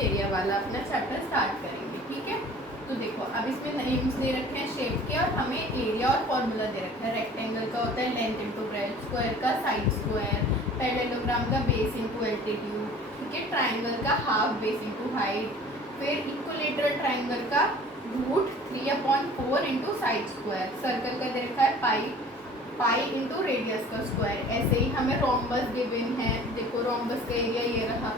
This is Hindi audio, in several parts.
एरिया वाला अपना चैप्टर स्टार्ट करेंगे, ठीक है। तो देखो अब इसमें नेम्स दे रखे हैं शेप के और हमें एरिया और फॉर्मूला दे रखा है। रेक्टेंगल का होता है लेंथ इंटू ब्रेड्थ, स्क्वायर का साइड स्क्वायर, पैरेललोग्राम का बेस इंटू एल्टीट्यूड, ठीक है। ट्राइंगल का हाफ बेस इंटू हाइट, फिर इक्विलेटरल ट्राइंगल का root 3/4 into side square, circle का दे रखा है पाई इंटू रेडियस का स्क्वायर। ऐसे ही हमें रोम्बस गिवन है, देखो रोम्बस का एरिया ये रहा,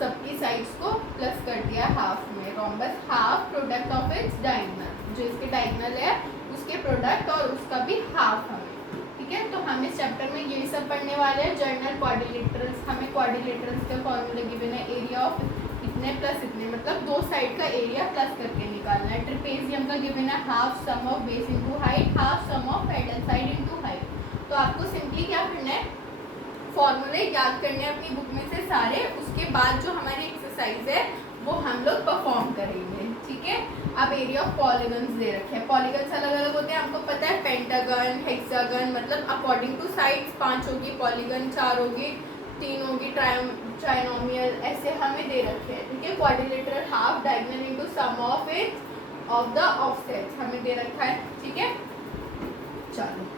सबकी साइड्स को प्लस कर दिया हाफ में। Rhombus half product of its diagonal, जो इसके डायगोनल है उसके प्रोडक्ट और उसका भी हाफ हमें, ठीक है। तो हम इस चैप्टर में यही सब पढ़ने वाले हैं। जर्नल क्वाड्रिलेटरल्स, हमें क्वाड्रिलेटरल्स का फॉर्मूला गिवन है, एरिया ऑफ इतने प्लस इतने, मतलब दो साइड का एरिया प्लस करके निकालना है। ट्रेपेजियम का गिवन है half sum of base into height, half sum of parallel side into height. तो आपको सिंपली क्या करना है, फॉर्मूले याद करने हैं अपनी बुक में से सारे, उसके बाद जो हमारी एक्सरसाइज है वो हम लोग परफॉर्म करेंगे, ठीक है। अब एरिया ऑफ पॉलीगन्स दे रखे हैं। पॉलीगन्स अलग अलग होते हैं, आपको पता है, पेंटागन, हेक्सागन, मतलब अकॉर्डिंग टू साइड्स 5 होगी पॉलीगन, 4 होगी, 3 होगी ट्राइनोमियल, ऐसे हमें दे रखे हैं, ठीक है। Quadrilateral half diagonal into sum of it of the offsets हमें दे रखा है, ठीक है। चलो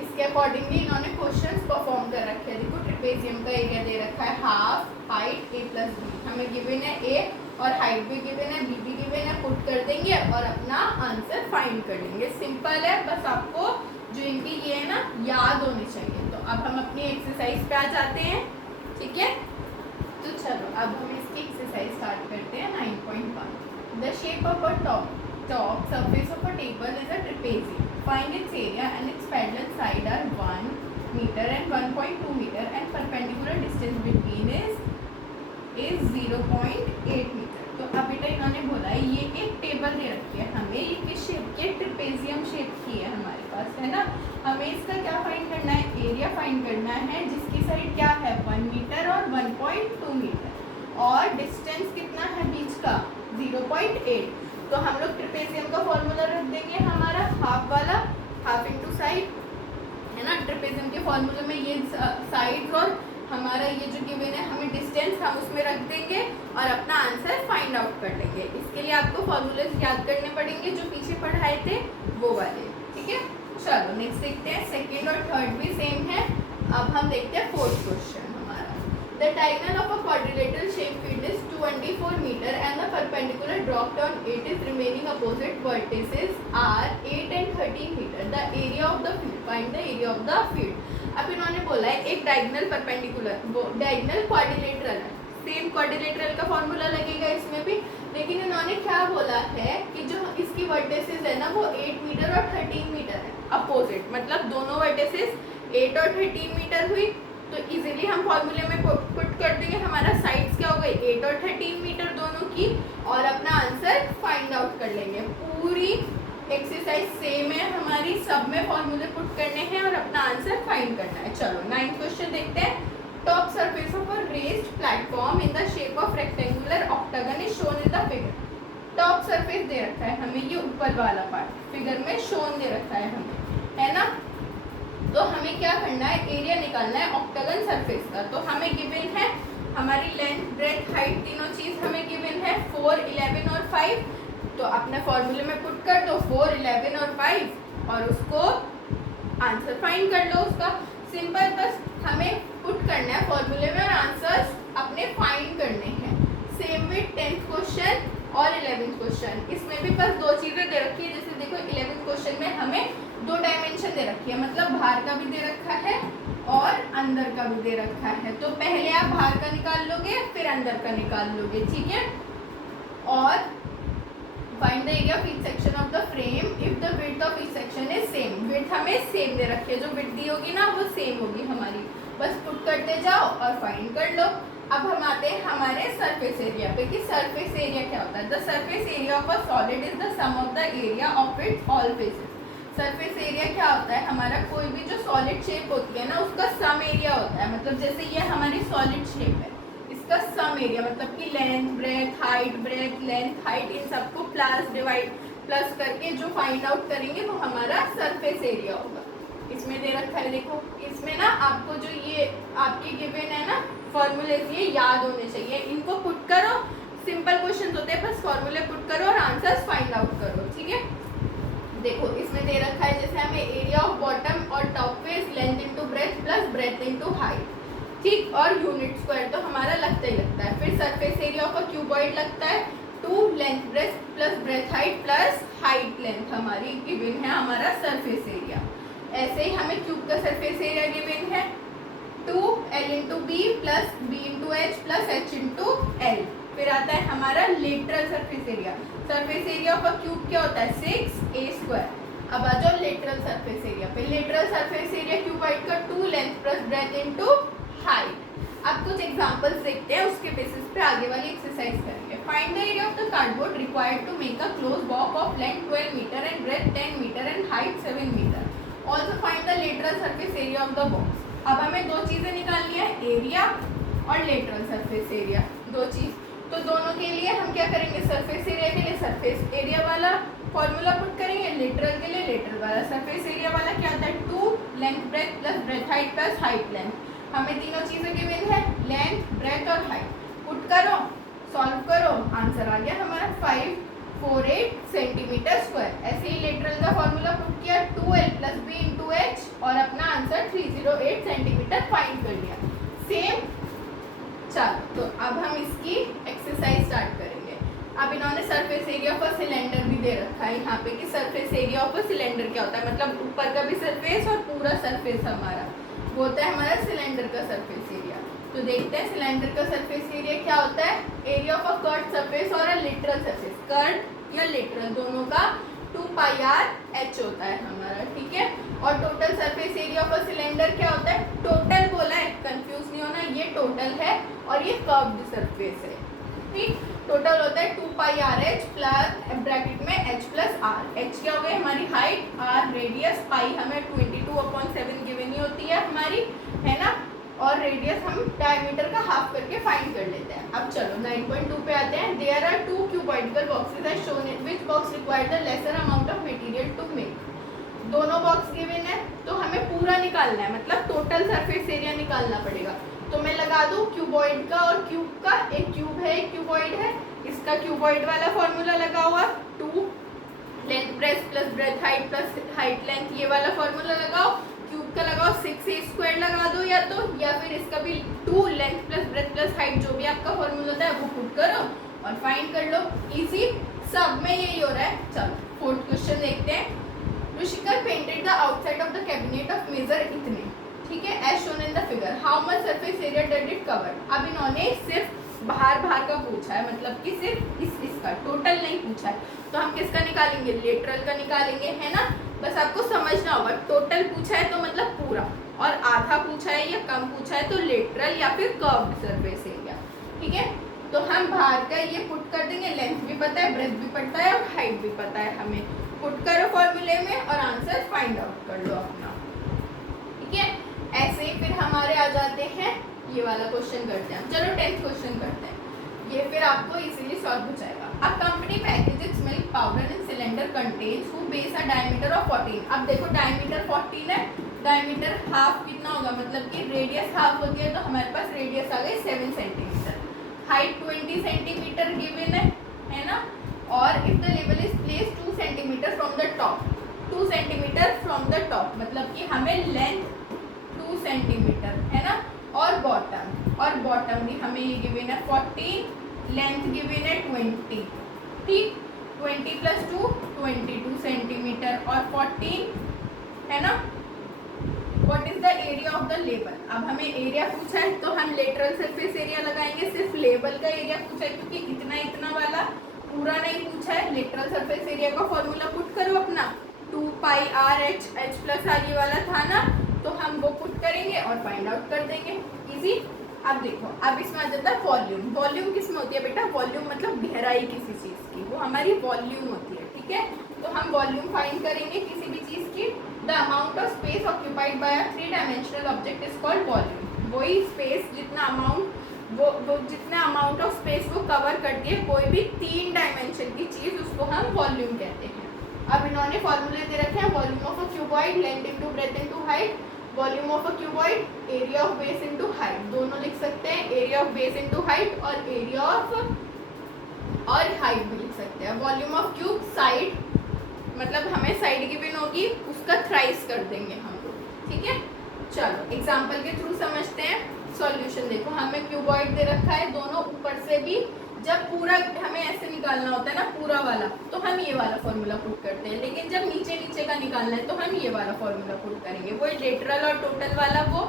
इसके अकॉर्डिंगली इन्होंने क्वेश्चंस परफॉर्म कर रखे हैं। देखो ट्रेपेजियम का एरिया दे रखा है half height a plus B, हमें गिवन है a और हाइट भी गिवन है, b भी गिवन है, पुट कर देंगे और अपना आंसर फाइंड कर लेंगे। सिंपल है, बस आपको जो इनकी ये है ना याद होनी चाहिए। तो अब हम अपनी एक्सरसाइज पे आ जाते हैं, ठीक है। तो चलो अब हम इसकी एक्सरसाइज स्टार्ट करते हैं। 9.1 the shape of a top surface of a table is a trapezium. Find its area and its parallel side are 1 meter and 1.2 meter and perpendicular distance between is 0.8 meter. तो अब बेटा इन्होंने बोला है ये एक टेबल दे रखी है हमें, ये किस शेप की है, ट्रेपेजियम शेप की है हमारे पास, है ना। हमें इसका क्या फाइंड करना है, एरिया फाइंड करना है, जिसकी साइड क्या है 1 मीटर और 1.2 मीटर और डिस्टेंस कितना है बीच का 0.8। तो हम लोग ट्रेपेजियम का फॉर्मूला रख देंगे हमारा हाफ वाला, हाफ इंटू साइड, है ना। ट्रेपेजियम के फॉर्मूले में ये साइड और हमारा ये जो गिवन है हमें डिस्टेंस हम उसमें रख देंगे और अपना आंसर फाइंड आउट कर लेंगे। इसके लिए आपको फॉर्मूलेज याद करने पड़ेंगे जो पीछे पढ़ाए थे वो वाले, ठीक है। चलो नेक्स्ट देखते हैं, सेकेंड और थर्ड भी सेम है। अब हम देखते हैं फोर्थ क्वेश्चन हमारा। The diagonal of a quadrilateral shaped field is 24 meter and the perpendicular dropped on it is remaining opposite vertices are 8 and 13 meter. The area of the field, find the area of the field. अब इन्होंने बोला है एक डायगोनल परपेंडिकुलर, वो डायगोनल क्वाड्रिलेटरल है, सेम क्वाड्रिलेटरल का फॉर्मूला लगेगा इसमें भी, लेकिन इन्होंने क्या बोला है कि जो इसकी वर्टिसेस है ना वो 8 मीटर और 13 मीटर है अपोजिट, मतलब दोनों वर्टिसेस 8 और 13 मीटर हुई। तो इजीली हम फॉर्मूले में पुट कर देंगे, हमारा साइड्स क्या हो गई 8 और 13 मीटर दोनों की, और अपना आंसर फाइंड आउट कर लेंगे। पूरी एक्सरसाइज सेम है हमारी, सब में फॉर्मूले पुट करने हैं और अपना आंसर फाइंड करना है। चलो 9th क्वेश्चन देखते हैं। Top surface of a raised platform in the shape of rectangular octagon is shown in the figure. Top surface दे रखा है हमें, ये ऊपर वाला पार्ट फिगर में शोन दे रखा है हमें, है ना। तो हमें क्या करना है, एरिया निकालना है ऑक्टागन सरफेस का। तो हमें गिवन है हमारी लेंथ ब्रेथ हाइट तीनों चीज हमें गिवन है 4, 11 और 5। तो अपने फॉर्मूले में पुट कर दो 4, 11 और 5 और उसको आंसर फाइंड कर लो उसका। सिंपल, बस हमें पुट करना है फॉर्मूले में और आंसर्स अपने फाइंड करने हैं। सेम विथ 10th क्वेश्चन और 11th क्वेश्चन, इसमें भी बस दो चीजें दे रखी है। जैसे देखो 11th क्वेश्चन में हमें 2 डायमेंशन दे रखी है, मतलब बाहर का भी दे रखा है और अंदर का भी दे रखा है। तो पहले आप बाहर का निकाल लोगे फिर अंदर का निकाल लोगे, ठीक है। और find the area of each section of the frame if the width of each section is same. Width हमें सेम दे रखी है, जो विड्थ दी होगी ना वो सेम होगी हमारी, बस पुट करते जाओ और फाइंड कर लो। अब हम आते हैं हमारे सरफेस एरिया पे कि सरफेस एरिया क्या होता है। The surface area of a solid is the sum of the area of its all faces. Surface area क्या होता है, हमारा कोई भी जो सॉलिड शेप होती है ना उसका सम एरिया होता है। मतलब जैसे ये हमारी सॉलिड शेप है, इसका सम एरिया मतलब कि लेंथ ब्रेथ हाइट इन सबको प्लस करके जो फाइंड आउट करेंगे वो हमारा सरफेस एरिया होगा। इसमें दे रखा है, देखो इसमें ना आपको जो ये आपके गिवन है ना फॉर्मूलेज ये याद होने चाहिए, इनको पुट करो, सिंपल क्वेश्चन होते हैं, बस फॉर्मूले पुट करो और आंसर्स फाइंड आउट करो, ठीक है। देखो इसमें दे रखा है जैसे हमें एरिया ऑफ बॉटम और top face length into breadth plus breadth into height, ठीक, और यूनिट स्क्वायर तो हमारा लगता ही लगता है। फिर surface area of a cuboid लगता है 2 length breadth plus breadth height plus height length हमारी गिवन है हमारा सरफेस एरिया। ऐसे ही हमें क्यूब का सरफेस एरिया गिवन है 2l into B plus B into H plus H into L. फिर आता है हमारा lateral surface area. Surface area of a cube क्या होता है 6a²। अब आ जाओ लेटरल सरफेस एरिया पे। लेटरल सरफेस एरिया क्यूबॉइड का 2 length plus breadth into height. अब कुछ एग्जांपल्स देखते हैं, उसके बेसिस पे आगे वाली एक्सरसाइज करेंगे। Find the area of the cardboard required to make a close box of length 12 metre and breadth 10 metre and height 7 metre. Also find the lateral surface area of the box. अब हमें दो चीजें निकालनी है, एरिया और लेटरल सरफेस एरिया, दो चीज। तो दोनों के लिए हम क्या करेंगे, सरफेस एरिया के लिए सरफेस एरिया वाला फॉर्मूला पुट करेंगे, लेटरल के लिए लेटरल वाला। सरफेस एरिया वाला क्या आता है 2 length breadth plus breadth height plus height length. हमें तीनों चीजें गिवन है, लेंथ ब्रेथ और हाइट। पुट करो, सॉल्व करो, आंसर आ गया हमारा 548 सेंटीमीटर स्क्वायर। ऐसे ही लेटरल का फॉर्मूला पुट किया 2l plus B into H और अपना आंसर 308 सेंटीमीटर फाइंड कर लिया। सेम। चलो तो अब हम इसकी एक्सरसाइज स्टार्ट करेंगे। अब इन्होंने surface area of a cylinder भी दे रखा है यहाँ पे कि surface area of a cylinder क्या होता है, मतलब ऊपर का भी सरफेस और पूरा सरफेस हमारा वो होता है हमारा सिलेंडर का सरफेस एरिया। तो देखते हैं सिलेंडर का सरफेस एरिया क्या होता है। Area of a curved surface और अ लेटरल सरफेस, कर्व्ड या लेटरल दोनों का 2πr/h होता है हमारा, ठीक है। और total surface area of a cylinder क्या होता है, टोटल बोला है, कंफ्यूज नहीं होना, ये टोटल है और ये कर्व्ड सरफेस है, ठीक। टोटल होता है 2πr/h प्लस ब्रैकेट में h प्लस r। h क्या हो गई हमारी हाइट, r रेडियस, पाई हमें 22/7 गिवन ही होती है हमारी, है ना। और रेडियस हम डायमीटर का हाफ करके फाइंड कर लेते हैं। अब चलो 9.2 पे आते हैं। There are 2 cuboidical boxes as shown in which box required the lesser amount of material to make. दोनों बॉक्स गिवन है तो हमें पूरा निकालना है, मतलब टोटल सरफेस एरिया निकालना पड़ेगा। तो मैं लगा दूं क्यूबॉइड का और क्यूब का, एक क्यूब है एक क्यूबॉइड है, इसका क्यूबॉइड वाला फॉर्मूला लगा हुआ 2 length breadth plus breadth height plus height length, ये वाला फॉर्मूला लगाओ। क्यूब का लगाओ 6a² लगा दो या तो, या फिर इसका भी 2 length plus breath plus height जो भी आपका फॉर्मूला होता है वो पुट करो और फाइंड कर लो। इजी, सब में यही हो रहा है। चलो फोर्थ क्वेश्चन देखते हैं। Rukhsar painted the outside of the cabinet of measure इतने, ठीक है, as shown in the figure. How much surface area did it cover. अब इन्होंने सिर्फ बाहर का पूछा है, मतलब कि सिर्फ इसका टोटल नहीं पूछा है। तो हम किसका निकालेंगे, लेटरल का निकालेंगे, है ना। बस आपको समझना होगा, टोटल पूछा है तो मतलब पूरा, और आधा पूछा है या कम पूछा है तो लेटरल या फिर कर्व्ड सरफेस एरिया, ठीक है। तो हम बाहर का ये पुट कर देंगे, लेंथ भी पता है, ब्रेथ भी पता है और हाइट भी पता है हमें। पुट करो फॉर्मूले में और आंसर फाइंड आउट कर लो अपना, ठीक है। ऐसे ही फिर हमारे आ जाते हैं, ये वाला क्वेश्चन करते हैं। चलो 10th क्वेश्चन करते हैं, ये फिर आपको इजीली सॉल्व हो जाएगा। A company packages milk powder in cylinder contains who base a diameter of 14। अब देखो डायमीटर 14 है, डायमीटर हाफ कितना होगा, मतलब कि रेडियस हाफ होती है तो हमारे पास रेडियस आ गई 7 सेंटीमीटर, हाइट 20 सेंटीमीटर गिवन है ना। और if the level is place 2 centimetre from the top, 2 centimetre from the top मतलब कि हमें लेंथ 2 सेंटीमीटर है ना, और बॉटम भी हमें ये गिवन है 14, लेंथ गिवन है 20, ठीक। 20 प्लस 2 22 सेंटीमीटर और 14 है ना। What is the area of the label. अब हमें एरिया पूछा है तो हम लेटरल सरफेस एरिया लगाएंगे, सिर्फ लेबल का एरिया पूछा है क्योंकि इतना वाला पूरा नहीं पूछा है। लेटरल सरफेस एरिया का फॉर्मूला पुट करो अपना 2πr/h, h प्लस r ये वाला था ना, तो हम वो पुट करेंगे और फाइंड आउट कर देंगे, इजी। अब देखो, अब इसमें आ जाता है वॉल्यूम। वॉल्यूम किस में होती है बेटा, वॉल्यूम मतलब गहराई किसी चीज़ की, वो हमारी वॉल्यूम होती है, ठीक है। तो हम वॉल्यूम फाइंड करेंगे किसी भी चीज़ की। The amount of space occupied by a 3 dimensional object is called volume. वही स्पेस जितना अमाउंट वो जितना अमाउंट ऑफ स्पेस वो कवर करती है कोई भी 3 डायमेंशन की चीज़, उसको हम वॉल्यूम कहते हैं। अब इन्होंने फॉर्मूले दे रखे हैं, volume of a cuboid, length into breadth into height, volume of a cuboid, area of base into height, दोनों लिख सकते हैं, area of base into height और एरिया ऑफ और हाइट भी लिख सकते हैं। वॉल्यूम ऑफ क्यूब साइड, मतलब हमें साइड गिवन होगी, उसका थ्राइस कर देंगे हम लोग, ठीक है। चलो एग्जांपल के थ्रू समझते हैं। सॉल्यूशन देखो, हमें क्यूबॉइड दे रखा है, दोनों ऊपर से भी जब पूरा हमें ऐसे निकालना होता है ना पूरा वाला, तो हम ये वाला फॉर्मूला पुट करते हैं, लेकिन जब नीचे नीचे का निकालना है तो हम ये वाला फॉर्मूला पुट करेंगे, वो लेटरल और टोटल वाला वो,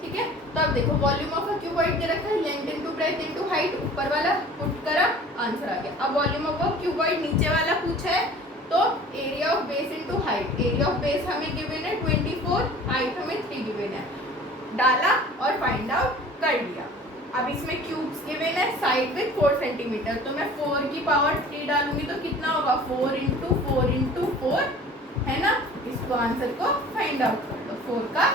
ठीक है। तो अब देखो वॉल्यूम ऑफ अ क्यूबॉइड दे रखा है, length into breadth into height, ऊपर वाला पुट करा, आंसर आ गया। अब वॉल्यूम ऑफ अ क्यूबॉइड नीचे वाला पूछा है, तो area of base into height, area of base हमें गिवन है 24, हाइट हमें 3 गिवन है, डाला और फाइंड आउट कर लिया। अब इसमें क्यूब्स गिवन है, साइड विथ 4 सेंटीमीटर, तो मैं 4 की पावर 3 डालूंगी तो कितना होगा, 4 इंटू 4 इंटू 4, है ना। इसको आंसर को फाइंड आउट कर लो, 4 का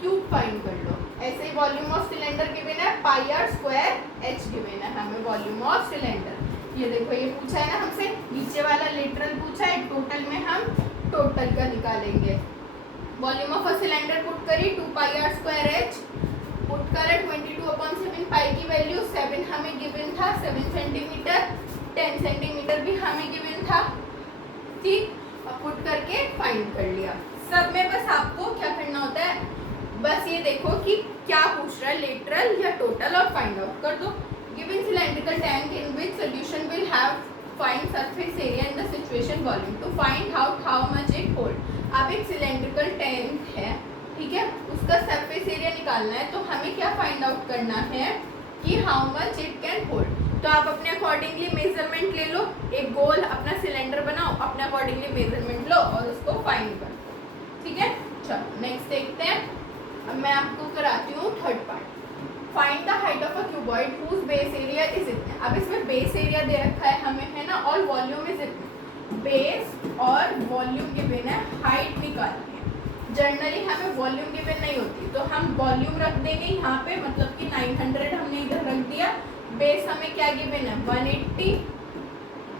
क्यूब फाइंड कर लो। ऐसे ही वॉल्यूम ऑफ सिलेंडर गिवन है, पाई आर स्क्वायर एच गिवन है हमें वॉल्यूम ऑफ सिलेंडर। ये देखो ये पूछा है ना हमसे, नीचे वाला लेटरल पूछा है, टोटल में हम टोटल का निकालेंगे। Volume of a cylinder put करी 2 पाई आर स्क्वायर एच, पुट करें 22/7, पाई की वैल्यू 7 हमें गिवन था, 7 सेंटीमीटर, 10 सेंटीमीटर भी हमें गिवन था, ठीक। अब पुट करके फाइंड कर लिया। सब में बस आपको क्या करना होता है, बस ये देखो कि क्या पूछ रहा है, लेटरल या टोटल, और फाइंड आउट कर दो। Given cylindrical tank in which solution will have find surface area in the situation volume to find out how much it hold. अब एक सिलेंड्रिकल टैंक है, ठीक है, उसका सरफेस एरिया निकालना है, तो हमें क्या फाइंड आउट करना है कि how much it can hold. तो आप अपने अकॉर्डिंगली मेजरमेंट ले लो, एक गोल अपना सिलेंडर बनाओ, अपने अकॉर्डिंगली मेजरमेंट लो और उसको फाइंड करो, ठीक है। चलो नेक्स्ट देखते हैं। अब मैं आपको कराती हूँ third part, find the height of a cuboid whose base area is इतने। अब इसमें बेस एरिया दे रखा है हमें, है ना, और वॉल्यूम इज इतने। बेस और वॉल्यूम गिवन है, हाइट निकालनी है। जनरली हमें वॉल्यूम गिवन नहीं होती, तो हम वॉल्यूम रख देंगे यहाँ पे, मतलब कि 900 हमने इधर रख दिया। बेस हमें क्या गिवन है, 180,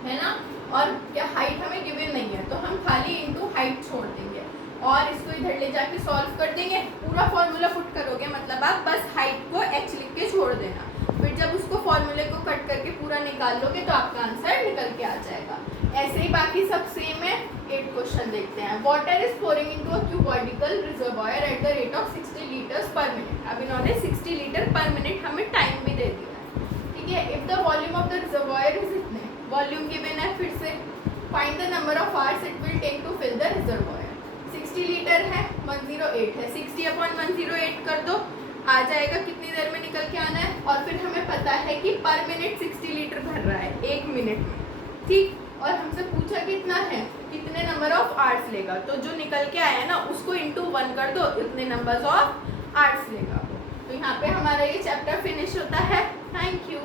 है ना, और क्या हाइट हमें गिवन नहीं है, तो हम खाली इनटू हाइट छोड़ देंगे और इसको इधर ले जाके सॉल्व कर देंगे। पूरा फॉर्मूला पुट करोगे, मतलब आप बस हाइट को h लिख के छोड़ देना, फिर जब उसको फॉर्मूले को कट करके पूरा निकाल लोगे तो आपका आंसर निकल के आ जाएगा। ऐसे ही बाकी सब सेम है। 8 क्वेश्चन देखते हैं। Water is pouring into a cuboidical reservoir at the rate of 60 litres per minute. अब इन्होंने 60 लीटर पर मिनट हमें टाइम भी दे दिया है, ठीक है। If the volume of the reservoir is इतने, वॉल्यूम गिवन है, फिर से find the number of hours it will take to fill the reservoir. 60 litre है, 108 है, 60/108 कर दो, आ जाएगा कितनी देर में निकल के आना है। और फिर हमें पता है कि पर मिनट 60 लीटर भर रहा है 1 मिनट में, ठीक। और हमसे पूछा कितना है, कितने नंबर ऑफ आवर्स लेगा, तो जो निकल के आया ना उसको इंटू 1 कर दो, इतने नंबर्स ऑफ आवर्स लेगा। तो यहाँ पे हमारा ये चैप्टर फिनिश होता है। Thank you.